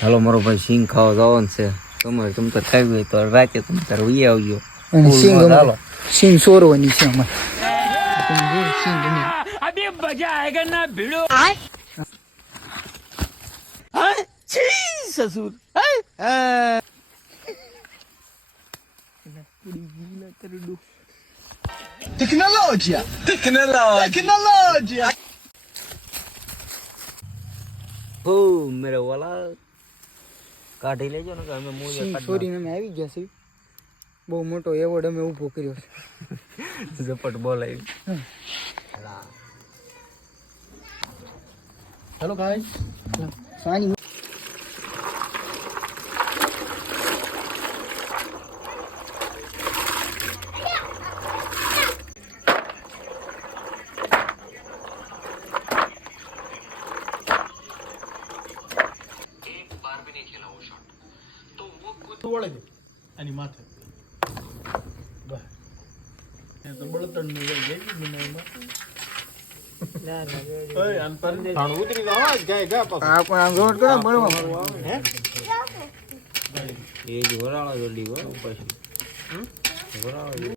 હાલો મારો ભાઈ સિંગ ખાવા જવાનું છે. તમારે તમ તો ખાવી હોય તો રાતે તમે તારે ઉઈ આવજો. અને સિંગ સોરવાની છે અમારે. અભી મજા આયેગા ના ભીડો. સસુર Tecnologia! હો મેરે વાલા કાઢી લેજો ને કે અમે મૂળે સિંગ સોરીને અમે આવી ગયા છે. બહુ મોટો એવોર્ડ અમે ઊભો કર્યો છે. ઝપટ બોલાવી. Hello guys. સાની વળે દે આની માથે બસ એ તો બળતણ નું જઈ મને એમાં ઓય આન પર થાણ ઉતરી ગયો આજ ગાય ગા પાછો આ પણ આમ રોડ કરો બળવા હે એ જ વરાળો જલ્દી હો પછી વરાળો